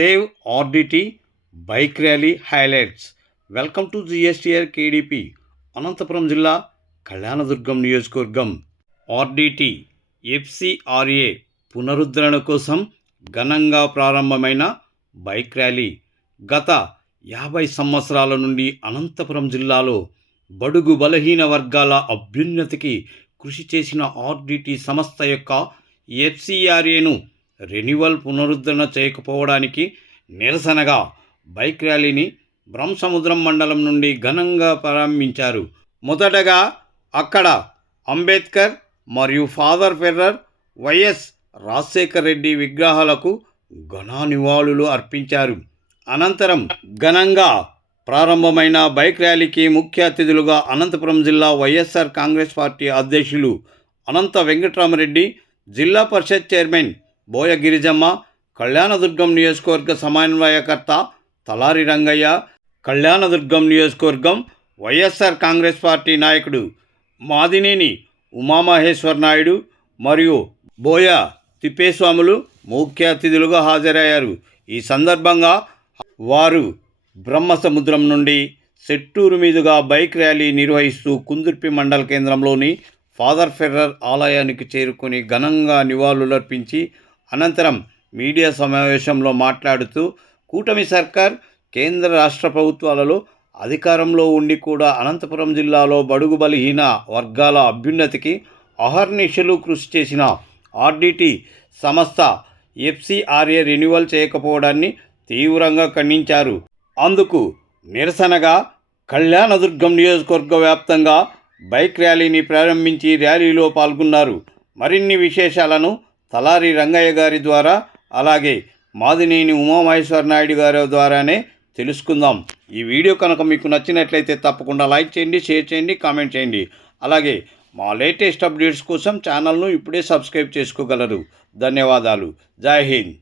Save RDT bike rally highlights. Welcome to GSTR KDP Anantapuram జిల్లా కళ్యాణదుర్గం నియోజకవర్గం. RDT FCRA పునరుద్ధరణ కోసం ఘనంగా ప్రారంభమైన బైక్ ర్యాలీ గత యాభై సంవత్సరాల నుండి అనంతపురం జిల్లాలో బడుగు బలహీన వర్గాల అభ్యున్నతికి కృషి చేసిన ఆర్డిటి సంస్థ యొక్క ఎఫ్సిఆర్ఏను రెన్యువల్ పునరుద్ధరణ చేయకపోవడానికి నిరసనగా బైక్ ర్యాలీని బ్రహ్మసముద్రం మండలం నుండి ఘనంగా ప్రారంభించారు. మొదటగా అక్కడ అంబేద్కర్ మరియు father Ferrer YS Rajasekhar Reddy విగ్రహాలకు ఘన నివాళులు అర్పించారు. అనంతరం ఘనంగా ప్రారంభమైన బైక్ ర్యాలీకి ముఖ్య అతిథులుగా అనంతపురం జిల్లా వైఎస్ఆర్ కాంగ్రెస్ పార్టీ అధ్యక్షులు అనంత వెంకటరామరెడ్డి జిల్లా పరిషత్ చైర్మన్ బోయ గిరిజమ్మ కళ్యాణదుర్గం నియోజకవర్గ సమన్వయకర్త తలారి రంగయ్య కళ్యాణదుర్గం నియోజకవర్గం వైఎస్ఆర్ కాంగ్రెస్ పార్టీ నాయకుడు మాదినేని ఉమామహేశ్వర నాయుడు మరియు బోయ తిప్పేస్వాములు ముఖ్య అతిథులుగా హాజరయ్యారు. ఈ సందర్భంగా వారు బ్రహ్మసముద్రం నుండి సెట్టూరు మీదుగా బైక్ ర్యాలీ నిర్వహిస్తూ కుందుర్పి మండల కేంద్రంలోని ఫాదర్ ఫెర్రర్ ఆలయానికి చేరుకొని ఘనంగా నివాళులర్పించి అనంతరం మీడియా సమావేశంలో మాట్లాడుతూ కూటమి సర్కార్ కేంద్ర రాష్ట్ర ప్రభుత్వాలలో అధికారంలో ఉండి కూడా అనంతపురం జిల్లాలో బడుగు బలహీన వర్గాల అభ్యున్నతికి అహర్నిశలు కృషి చేసిన ఆర్డిటి సంస్థ ఎఫ్సిఆర్ఏ రెన్యువల్ చేయకపోవడాన్ని తీవ్రంగా ఖండించారు. అందుకు నిరసనగా కళ్యాణదుర్గం నియోజకవర్గ వ్యాప్తంగా బైక్ ర్యాలీని ప్రారంభించి ర్యాలీలో పాల్గొన్నారు. మరిన్ని విశేషాలను తలారి రంగయ్య గారి ద్వారా అలాగే మాదినేని ఉమామహేశ్వర నాయుడు గారి ద్వారానే తెలుసుకుందాం. ఈ వీడియో కనుక మీకు నచ్చినట్లయితే తప్పకుండా లైక్ చేయండి షేర్ చేయండి కామెంట్ చేయండి. అలాగే మా లేటెస్ట్ అప్డేట్స్ కోసం ఛానల్ను ఇప్పుడే సబ్స్క్రైబ్ చేసుకోగలరు. ధన్యవాదాలు. జై హింద్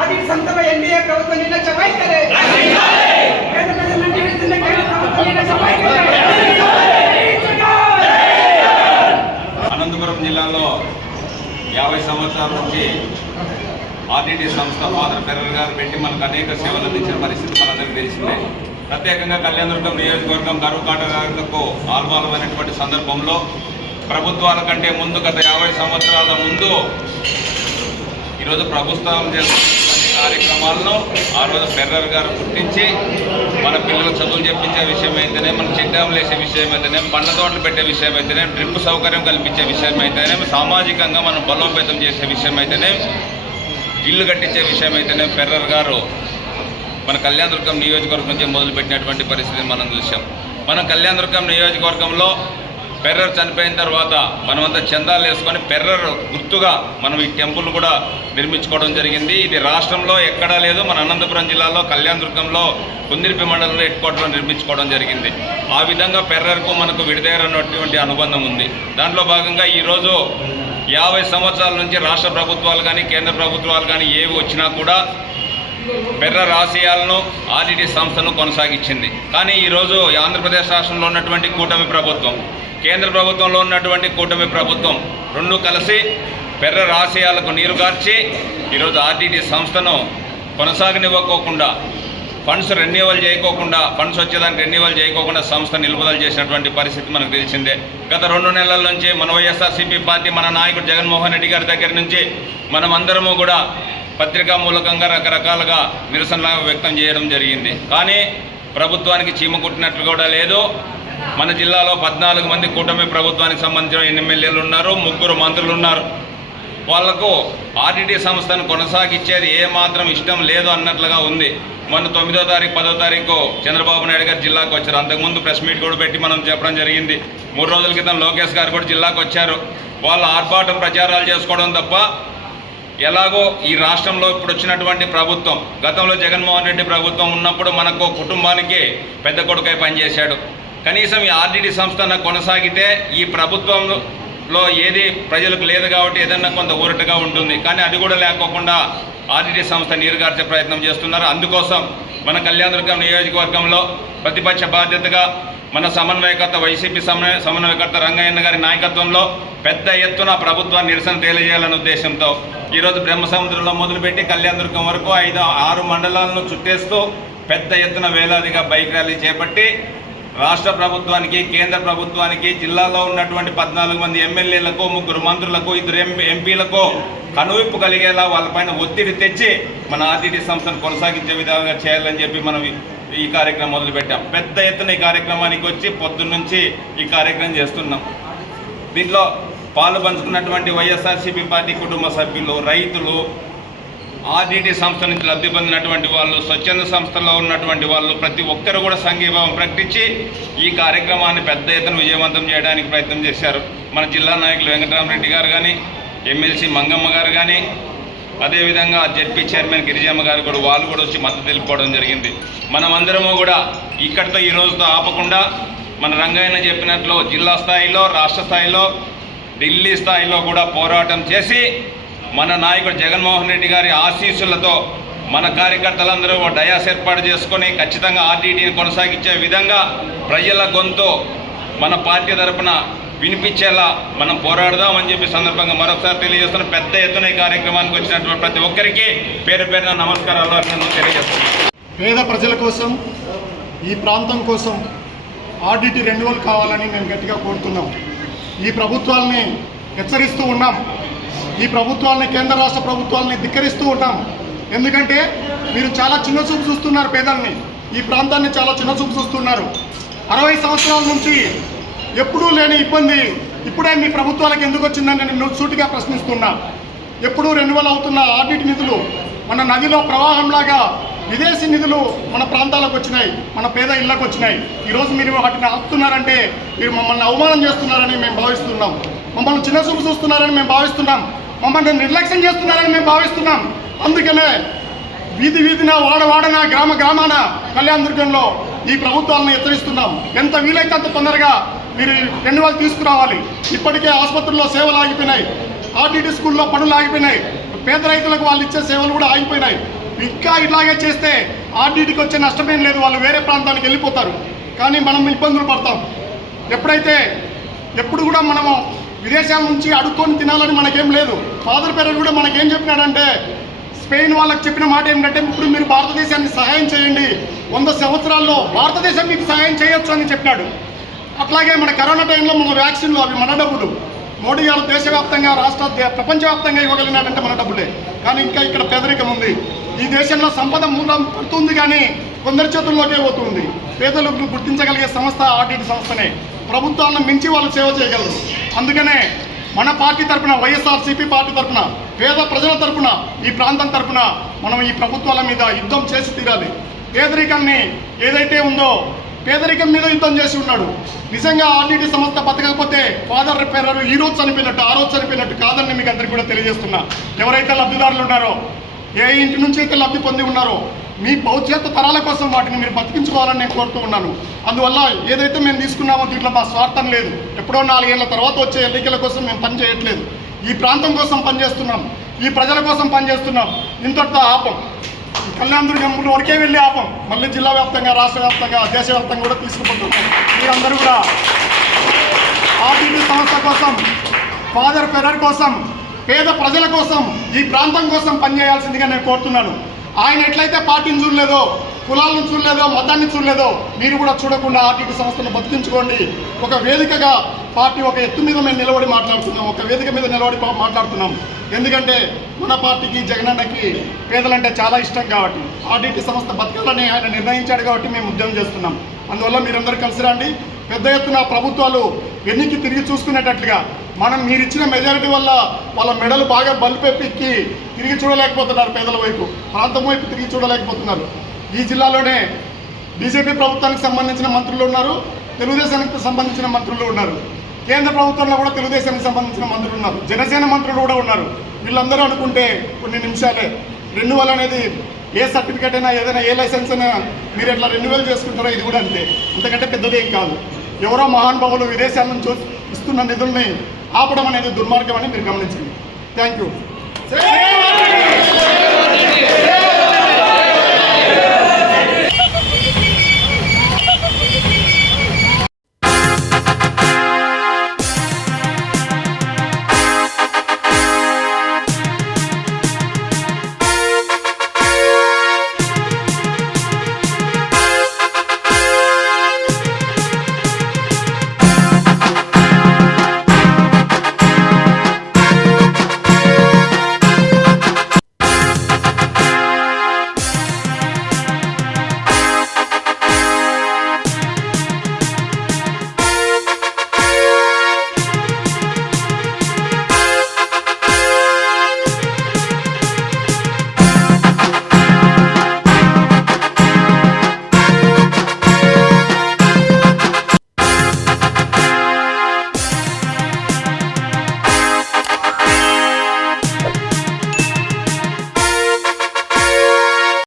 ఆర్థిక సంస్థల ఎన్డీఏ ప్రభుత్వం నిర్లక్ష్య వైఖరి కేంద్ర ప్రజల నుండి వెళ్తున్న కేంద్ర ప్రభుత్వం నిర్లక్ష్య వైఖరి అనంతపురం జిల్లాలో యాభై సంవత్సరాల నుంచి ఆర్టీటీ సంస్థ ఫాదర్ ఫెర్రర్ గారు పెట్టి మనకు అనేక సేవలు అందించిన పరిస్థితి మనందరికీ తెలిసిందే. ప్రత్యేకంగా కళ్యాణదుర్గం నియోజకవర్గం కరువు కాటగారులకు ఆల్వాలమైనటువంటి సందర్భంలో ప్రభుత్వాల కంటే ముందు గత యాభై సంవత్సరాల ముందు ఈరోజు ప్రభుత్వం కార్యక్రమాలను ఆ రోజు ఫెర్రర్ గారు గుర్తించి మన పిల్లలకు చదువులు చెప్పించే విషయం అయితేనే మన చెక్ వేసే విషయం అయితేనే పండ్ల తోటలు పెట్టే విషయం అయితేనే డ్రిప్ సౌకర్యం కల్పించే విషయం అయితేనే సామాజికంగా మనం బలోపేతం చేసే విషయం అయితేనే ఇల్లు కట్టించే విషయం అయితేనే ఫెర్రర్ గారు మన కళ్యాణదుర్గం నియోజకవర్గం నుంచి మొదలుపెట్టినటువంటి పరిస్థితిని మనం చూసాం మనం కళ్యాణదుర్గం నియోజకవర్గంలో పెర్రర్ చనిపోయిన తర్వాత మనమంతా చందాలు వేసుకొని పెర్రర్ గుర్తుగా మనం ఈ టెంపుల్ కూడా నిర్మించుకోవడం జరిగింది. ఇది రాష్ట్రంలో ఎక్కడా లేదు. మన అనంతపురం జిల్లాలో కళ్యాణదుర్గంలో కుందిరిపి మండలంలో హెడ్ క్వార్టర్లో నిర్మించుకోవడం జరిగింది. ఆ విధంగా పెర్రర్కు మనకు విడదేరన్నటువంటి అనుబంధం ఉంది. దాంట్లో భాగంగా ఈరోజు యాభై సంవత్సరాల నుంచి రాష్ట్ర ప్రభుత్వాలు కానీ కేంద్ర ప్రభుత్వాలు కానీ ఏవి వచ్చినా కూడా పెర్ర ఆశయాలను ఆర్డిటి సంస్థను కొనసాగించింది. కానీ ఈరోజు ఆంధ్రప్రదేశ్ రాష్ట్రంలో ఉన్నటువంటి కూటమి ప్రభుత్వం కేంద్ర ప్రభుత్వంలో ఉన్నటువంటి కూటమి ప్రభుత్వం రెండు కలిసి పెర్ర రాశయాలకు నీరు గార్చి ఈరోజు ఆర్టీటీ సంస్థను కొనసాగనివ్వకోకుండా ఫండ్స్ రెన్యువల్ చేయకోకుండా ఫండ్స్ వచ్చేదానికి రెన్యువల్ చేయకోకుండా సంస్థ నిలుపుదల చేసినటువంటి పరిస్థితి మనకు తెలిసిందే. గత రెండు నెలల నుంచి మన వైఎస్ఆర్సీపీ పార్టీ మన నాయకుడు జగన్మోహన్ రెడ్డి గారి దగ్గర నుంచి మనం అందరము కూడా పత్రికా మూలకంగా రకరకాలుగా నిరసన వ్యక్తం చేయడం జరిగింది. కానీ ప్రభుత్వానికి చీమ కుట్టినట్లు కూడా లేదు. మన జిల్లాలో పద్నాలుగు మంది కూటమి ప్రభుత్వానికి సంబంధించిన ఎమ్మెల్యేలు ఉన్నారు ముగ్గురు మంత్రులు ఉన్నారు. వాళ్ళకు ఆర్టీటీ సంస్థను కొనసాగించేది ఏమాత్రం ఇష్టం లేదు అన్నట్లుగా ఉంది. మొన్న తొమ్మిదో తారీఖు పదో తారీఖు చంద్రబాబు నాయుడు గారు జిల్లాకు వచ్చారు. అంతకుముందు ప్రెస్ మీట్ కూడా పెట్టి మనం చెప్పడం జరిగింది. మూడు రోజుల క్రితం లోకేష్ గారు కూడా జిల్లాకు వచ్చారు. వాళ్ళు ఆర్భాటం ప్రచారాలు చేసుకోవడం తప్ప ఎలాగో ఈ రాష్ట్రంలో ఇప్పుడు వచ్చినటువంటి ప్రభుత్వం గతంలో జగన్మోహన్ రెడ్డి ప్రభుత్వం ఉన్నప్పుడు మనకు కుటుంబానికి పెద్ద కొడుకై పనిచేశాడు. కనీసం ఈ ఆర్డిటి సంస్థ కొనసాగితే ఈ ప్రభుత్వంలో ఏది ప్రజలకు లేదు కాబట్టి ఏదన్నా కొంత ఊరటగా ఉంటుంది. కానీ అది కూడా లేకోకుండా ఆర్డిటి సంస్థ నీరుగార్చే ప్రయత్నం చేస్తున్నారు. అందుకోసం మన కళ్యాణదుర్గం నియోజకవర్గంలో ప్రతిపక్ష బాధ్యతగా మన సమన్వయకర్త వైసీపీ సమన్వయ సమన్వయకర్త రంగయ్యన్న గారి నాయకత్వంలో పెద్ద ఎత్తున ప్రభుత్వ నిరసన తెలియజేయాలనే ఉద్దేశంతో ఈరోజు బ్రహ్మసముద్రంలో మొదలుపెట్టి కళ్యాణదుర్గం వరకు ఐదు ఆరు మండలాలను చుట్టేస్తూ పెద్ద ఎత్తున వేలాదిగా బైక్ ర్యాలీ చేపట్టి రాష్ట్ర ప్రభుత్వానికి కేంద్ర ప్రభుత్వానికి జిల్లాలో ఉన్నటువంటి పద్నాలుగు మంది ఎమ్మెల్యేలకు ముగ్గురు మంత్రులకు ఇద్దరు ఎం ఎంపీలకు కనువిప్పు కలిగేలా వాళ్ళపైన ఒత్తిడి తెచ్చి మన ఆర్టీటీ సంస్థను కొనసాగించే విధంగా చేయాలని చెప్పి మనం ఈ- కార్యక్రమం మొదలుపెట్టాం. పెద్ద ఎత్తున ఈ కార్యక్రమానికి వచ్చి పొద్దున్నుంచి ఈ కార్యక్రమం చేస్తున్నాం. దీంట్లో పాలు పంచుకున్నటువంటి వైఎస్ఆర్సీపీ పార్టీ కుటుంబ సభ్యులు రైతులు ఆర్డీటీ సంస్థ నుంచి లబ్ధి పొందినటువంటి వాళ్ళు స్వచ్ఛంద సంస్థలో ఉన్నటువంటి వాళ్ళు ప్రతి ఒక్కరు కూడా సంఘీభావం ప్రకటించి ఈ కార్యక్రమాన్ని పెద్ద ఎత్తున విజయవంతం చేయడానికి ప్రయత్నం చేశారు. మన జిల్లా నాయకులు వెంకటరామరెడ్డి గారు కానీ ఎమ్మెల్సీ మంగమ్మ గారు కానీ అదేవిధంగా జెడ్పీ చైర్మన్ గిరిజమ్మ గారు కూడా వాళ్ళు కూడా వచ్చి మద్దతు తెలుపుకోవడం జరిగింది. మనమందరము కూడా ఇక్కడితో ఈ రోజుతో ఆపకుండా మన రంగయ్యన చెప్పినట్లు జిల్లా స్థాయిలో రాష్ట్ర స్థాయిలో ఢిల్లీ స్థాయిలో కూడా పోరాటం చేసి మన నాయకుడు జగన్మోహన్ రెడ్డి గారి ఆశీస్సులతో మన కార్యకర్తలందరూ డయాస్ ఏర్పాటు చేసుకొని ఖచ్చితంగా ఆర్టీటీని కొనసాగించే విధంగా ప్రజల గొంతు మన పార్టీ తరఫున వినిపించేలా మనం పోరాడదామని చెప్పి సందర్భంగా మరొకసారి తెలియజేస్తున్న పెద్ద ఎత్తున ఈ కార్యక్రమానికి వచ్చినటువంటి ప్రతి ఒక్కరికి పేరు పేరున నమస్కారాలు అభినందనలు తెలియజేస్తున్నాను. పేద ప్రజల కోసం ఈ ప్రాంతం కోసం ఆర్డిటీ రెన్యువల్ కావాలని మేము గట్టిగా కోరుతున్నాం. ఈ ప్రభుత్వాలని హెచ్చరిస్తూ ఉన్నాం. ఈ ప్రభుత్వాల్ని కేంద్ర రాష్ట్ర ప్రభుత్వాల్ని ధిక్కరిస్తూ ఉంటాం. ఎందుకంటే మీరు చాలా చిన్న చూపు చూస్తున్నారు పేదల్ని. ఈ ప్రాంతాన్ని చాలా చిన్న చూపు చూస్తున్నారు. అరవై సంవత్సరాల నుంచి ఎప్పుడూ లేని ఇబ్బంది ఇప్పుడే మీ ప్రభుత్వాలకు ఎందుకు వచ్చిందని నేను సూటిగా ప్రశ్నిస్తున్నా. ఎప్పుడూ రెన్యువల్ అవుతున్న ఆడిట్ నిధులు మన నదిలో ప్రవాహంలాగా విదేశీ నిధులు మన ప్రాంతాలకు వచ్చినాయి మన పేద ఇళ్ళకు వచ్చినాయి. ఈరోజు మీరు వాటిని ఆపుతున్నారంటే మీరు మమ్మల్ని అవమానం చేస్తున్నారని మేము భావిస్తున్నాం. మమ్మల్ని చిన్న చూపు చూస్తున్నారని మేము భావిస్తున్నాం. మమ్మల్ని నిర్లక్ష్యం చేస్తున్నారని మేము భావిస్తున్నాం. అందుకనే వీధి వీధిన వాడ వాడన గ్రామ గ్రామాన కళ్యాణ దుర్గంలో ఈ ప్రభుత్వాలను హెచ్చరిస్తున్నాం. ఎంత వీలైతే అంత తొందరగా మీరు రెన్యువల్ తీసుకురావాలి. ఇప్పటికే ఆసుపత్రుల్లో సేవలు ఆగిపోయినాయి. ఆర్టీటీ స్కూల్లో పనులు ఆగిపోయినాయి. పేద రైతులకు వాళ్ళు ఇచ్చే సేవలు కూడా ఆగిపోయినాయి. ఇంకా ఇలాగే చేస్తే ఆర్టీటీకి వచ్చే నష్టమేం లేదు. వాళ్ళు వేరే ప్రాంతానికి వెళ్ళిపోతారు. కానీ మనం ఇబ్బందులు పడతాం. ఎప్పుడైతే ఎప్పుడు కూడా మనము విదేశాల నుంచి అడుక్కొని తినాలని మనకేం లేదు. ఫాదర్ పేరు కూడా మనకేం చెప్పినాడంటే స్పెయిన్ వాళ్ళకి చెప్పిన మాట ఏంటంటే ఇప్పుడు మీరు భారతదేశాన్ని సహాయం చేయండి. వంద సంవత్సరాల్లో భారతదేశం మీకు సహాయం చేయొచ్చు అని చెప్పాడు అట్లాగే మన కరోనా టైంలో మన వ్యాక్సిన్లు అవి మన డబ్బులు. మోడీ గారు దేశవ్యాప్తంగా రాష్ట్ర ప్రపంచవ్యాప్తంగా ఇవ్వగలిగినాడంటే మన డబ్బులే. కానీ ఇంకా ఇక్కడ పేదరికం ఉంది. ఈ దేశంలో సంపద మూలం పడుతుంది కానీ కొందరి చేతుల్లోకే పోతుంది. పేదలకు గుర్తించగలిగే సంస్థ ఆడిట్ సంస్థనే. ప్రభుత్వాన్ని మించి వాళ్ళు సేవ చేయగలరు. అందుకనే మన పార్టీ తరపున వైఎస్ఆర్సీపీ పార్టీ తరపున పేద ప్రజల తరపున ఈ ప్రాంతం తరపున మనం ఈ ప్రభుత్వాల మీద యుద్ధం చేసి తీరాలి. పేదరికాన్ని ఏదైతే ఉందో పేదరికం మీద యుద్ధం చేసి ఉన్నాడు. నిజంగా ఆర్టీటీ సంస్థ బతకకపోతే ఫాదర్ పేరు ఈ రోజు చనిపోయినట్టు ఆ రోజు చనిపోయినట్టు కాదని మీకు అందరికీ కూడా తెలియజేస్తున్నా. ఎవరైతే లబ్ధిదారులు ఉన్నారో ఏ ఇంటి నుంచి అయితే లబ్ధి పొంది ఉన్నారో మీ భవిష్యత్తు తరాల కోసం వాటిని మీరు బతికించుకోవాలని నేను కోరుతూ ఉన్నాను. అందువల్ల ఏదైతే మేము తీసుకున్నామో దీంట్లో మా స్వార్థం లేదు. ఎప్పుడో నాలుగేళ్ళ తర్వాత వచ్చే ఎన్నికల కోసం మేము పని చేయట్లేదు. ఈ ప్రాంతం కోసం పనిచేస్తున్నాం. ఈ ప్రజల కోసం పనిచేస్తున్నాం. ఇంతటితో ఆపం. ఈ కళ్యాణదుర్గం వరకే వెళ్ళి ఆపం. మళ్ళీ జిల్లా వ్యాప్తంగా రాష్ట్ర వ్యాప్తంగా దేశవ్యాప్తంగా కూడా తీసుకుపోతున్నాం. మీరందరూ కూడా ఆర్టీటీ సంస్థ కోసం ఫాదర్ ఫెరర్ కోసం పేద ప్రజల కోసం ఈ ప్రాంతం కోసం పనిచేయాల్సిందిగా నేను కోరుతున్నాను. ఆయన ఎట్లయితే పార్టీని చూడలేదో కులాలను చూడలేదో మతాన్ని చూడలేదో మీరు కూడా చూడకుండా ఆర్టీ సంస్థను బతికించుకోండి. ఒక వేదికగా పార్టీ ఒక ఎత్తు మీద మేము నిలబడి మాట్లాడుతున్నాం. ఒక వేదిక మీద నిలబడి మాట్లాడుతున్నాం. ఎందుకంటే మన పార్టీకి జగనన్నకి పేదలంటే చాలా ఇష్టం కాబట్టి ఆర్టీటీ సంస్థ బతకాలని ఆయన నిర్ణయించాడు కాబట్టి మేము ఉద్యమం చేస్తున్నాం. అందువల్ల మీరందరూ కలిసి రండి. పెద్ద ఎత్తున ప్రభుత్వాలు వెన్నికి తిరిగి చూసుకునేటట్లుగా మనం మీరు ఇచ్చిన మెజారిటీ వల్ల వాళ్ళ మెడలు బాగా బలిపెప్పిక్కి తిరిగి చూడలేకపోతున్నారు పేదల వైపు ప్రాంతం వైపు తిరిగి చూడలేకపోతున్నారు. ఈ జిల్లాలోనే బీజేపీ ప్రభుత్వానికి సంబంధించిన మంత్రులు ఉన్నారు తెలుగుదేశానికి సంబంధించిన మంత్రులు ఉన్నారు. కేంద్ర ప్రభుత్వంలో కూడా తెలుగుదేశానికి సంబంధించిన మంత్రులు ఉన్నారు. జనసేన మంత్రులు కూడా ఉన్నారు. వీళ్ళందరూ అనుకుంటే కొన్ని నిమిషాలే. రెన్యువల్ అనేది ఏ సర్టిఫికేట్ అయినా ఏదైనా ఏ లైసెన్స్ అయినా మీరు ఎట్లా రెన్యువల్ చేసుకుంటారో ఇది కూడా అంతే. అంతకంటే పెద్దదేం కాదు. ఎవరో మహానుభావులు విదేశాల నుంచి ఇస్తున్న నిధుల్ని ఆపడం అనేది దుర్మార్గం అని మీరు గమనించండి. Thank you